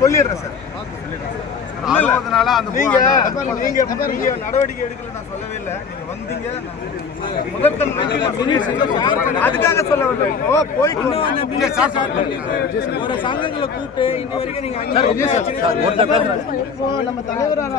சொல்லிடுறேன் சார். நீங்க நடவடிக்கை எடுக்கல நான் சொல்லவே இல்லை. நீங்க வந்தீங்க அதுக்காக சொல்ல போயிட்டு ஒரு சங்கங்களை கூப்பிட்டு இன்ன வரைக்கும் நீங்க நம்ம தலைவரான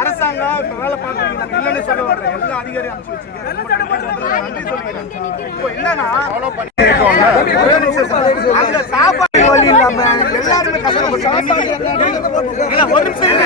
அரசாங்கம் வேலை பார்க்கறீங்க இல்லன்னு சொல்ல வர்றேன். எல்லா அதிகாரி அனுப்பிச்சு வச்சீங்க. என்னன்னா அந்த சாப்பாடு வழி இல்லாம எல்லாருமே கஷ்டப்பட்டு ஒரு சங்க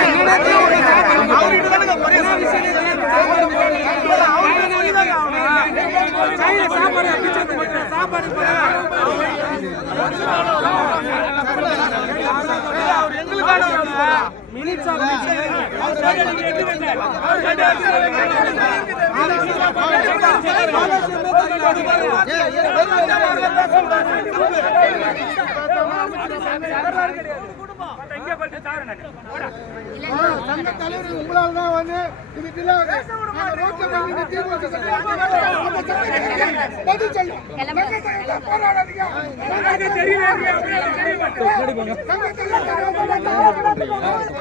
தலைவர் உங்களால் தான் வந்து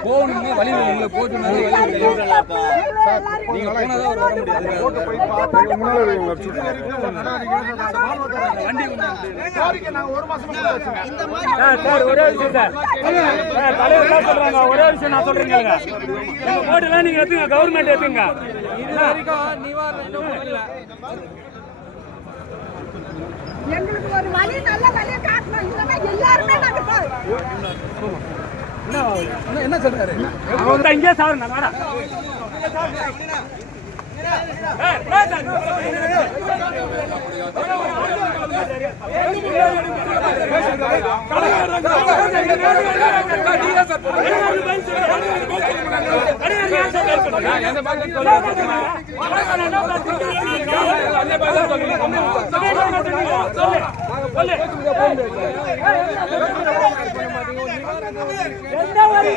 போகணுங்க வழி போட்டு ஒரே விஷயம் சார், தலைவர் தான் சொல்றாங்க. ஒரே விஷயம் நான் சொல்றேங்க, போட்டுலாம் நீங்க எடுத்துங்க, கவர்மெண்ட் எடுத்துங்க. எங்களுக்கு ஒரு வழி, நல்ல வழியை காட்டணும். இல்லைன்னா எல்லாருமே என்ன சொல்றாரு? அவன் இங்கே சார் நான் வாடா சொல்லு